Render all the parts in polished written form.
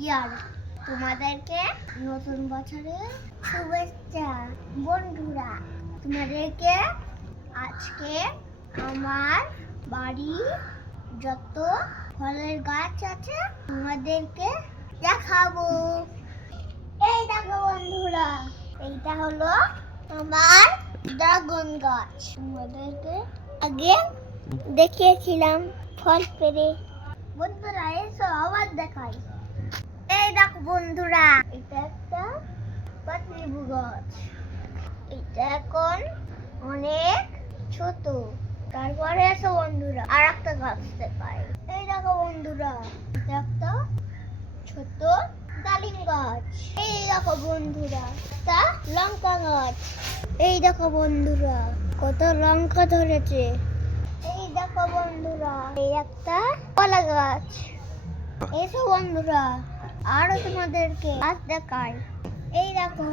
ইয়ার তোমাদেরকে নতুন বছরের শুভেচ্ছা। বন্ধুরা, তোমাদেরকে আজকে আমার বাড়ি যত ফলের গাছ আছে তোমাদেরকে দেখাবো। এই দেখো বন্ধুরা, এইটা হলো আমার ড্রাগন গাছ। তোমাদেরকে আগে দেখিয়েছিলাম ফল পেরে। বন্ধুরা এসো আবার দেখাই। এই দেখো বন্ধুরা, এটা একটা পাতিলেবু গাছ। এটা এখন অনেক ছোট। তারপরে এসো বন্ধুরা আর একটা গাছ দেখাই। এই দেখো বন্ধুরা, এটা একটা ছোট ডালিম গাছ। এই দেখো বন্ধুরা, একটা লঙ্কা গাছ। এই দেখো বন্ধুরা, কত লঙ্কা ধরেছে। এই দেখো বন্ধুরা, এই একটা কলা গাছ। এসো বন্ধুরা আরো তোমাদেরকে গাছ দেখাই। এই দেখো,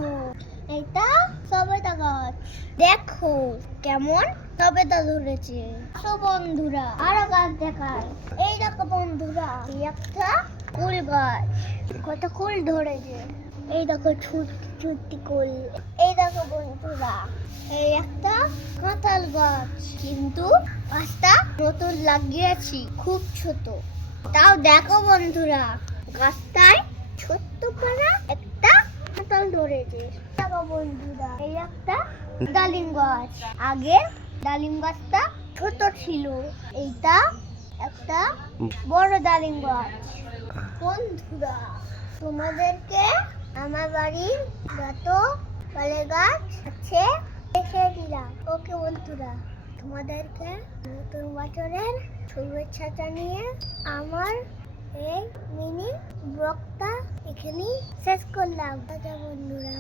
এটা সবেদা গাছ। দেখো কেমন সবেদা ধরেছে। এসো বন্ধুরা আরো গাছ দেখাই। এই দেখো বন্ধুরা, এই একটা কুল গাছ। কত কুল ধরেছে। এই দেখো ছোট্ট কুল। এই দেখো বন্ধুরা, এই একটা কাঁঠাল গাছ, কিন্তু গাছটা নতুন লাগিয়েছি, খুব ছোট। তাও দেখো বন্ধুরা, গাছটায় ছোট্ট পারা একটা কাঁঠাল ধরেছে। দেখো বন্ধুরা, এই একটা ডালিম গাছ। আগে ডালিম গাছটা ছোট ছিল, এইটা একটা বড় ডালিম গাছ। বন্ধুরা, তোমাদেরকে আমার বাড়ির যত ফলের গাছ আছে দেখে দিলাম। ওকে বন্ধুরা, তোমাদেরকে নতুন বছরের শুভেচ্ছা জানিয়ে আমার এই মিনি ব্লগটা এখানেই শেষ করলাম। বন্ধুরা।